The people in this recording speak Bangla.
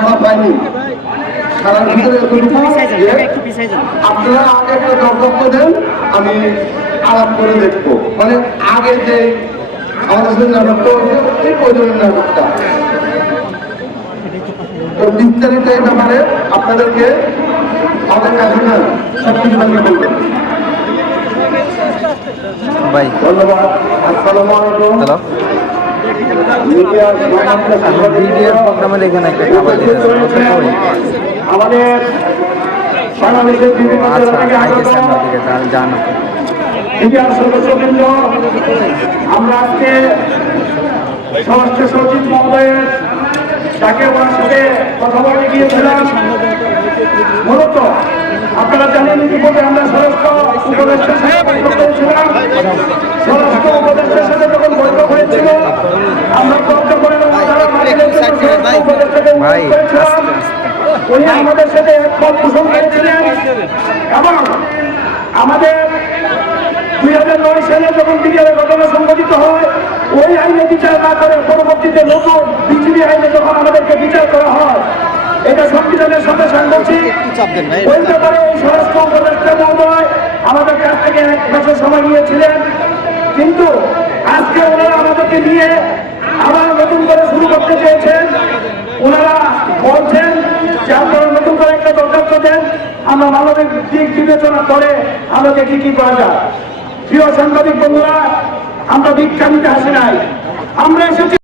সারা সারার ভিতরে আপনারা আগে একটা দরখাস্ত দেন আমি আলাপ করে দেখব। মানে আগে যে আমাদের সাথে নাটকটা এই প্রয়োজনের নাটকটা। তো বিস্তারিত এই ব্যাপারে আপনাদেরকে আমাদের কাছে না সব বলবেন ভাই। ধন্যবাদ। আসসালামু আলাইকুম। সম্মানিত ভিডিওর প্রোগ্রামের এখানে আচ্ছা আমরা আজকে সচিব মহোদয়ের তাকে ওনার সাথে কথা বলতে গিয়েছিলাম। মূলত আপনারা জানেন ইতিমধ্যে আমরা স্বরাষ্ট্র উপদেষ্টার সাথে বৈঠক করেছিলাম স্বরাষ্ট্র উপদেষ্টার সাথে যখন বৈঠক হয়েছিল আমরা তথ্য করে ভাই, করেছিলাম উনি আমাদের সাথে একমত পোষণ করেছিলেন। এবং আমাদের দুই হাজার নয় সালে যখন বিডিআর ঘটনা সংঘটিত হয় ওই আইনে বিচার না করে পরবর্তীতে নতুন বিজিবি আইনে যখন আমাদেরকে বিচার করা হয় এটা সংবিধানের সাথে সাংঘর্ষিক। ওই ব্যাপারে এই স্বরাষ্ট্র উপদেষ্টা মহোদয় আমাদের কাছ থেকে এক বছর সময় নিয়েছিলেন। কিন্তু আজকে ওনারা আমাদেরকে নিয়ে আবার নতুন করে শুরু করতে চেয়েছেন। ওনারা বলছেন যে আপনারা নতুন করে একটা দরখাস্ত দেন, আমরা মানবিক দিক বিবেচনা করে আমরা দেখি কি করা যায়। প্রিয় সাংবাদিক বন্ধুরা, আমরা বিজ্ঞানীতে নিতে আসি নাই। আমরা এসেছি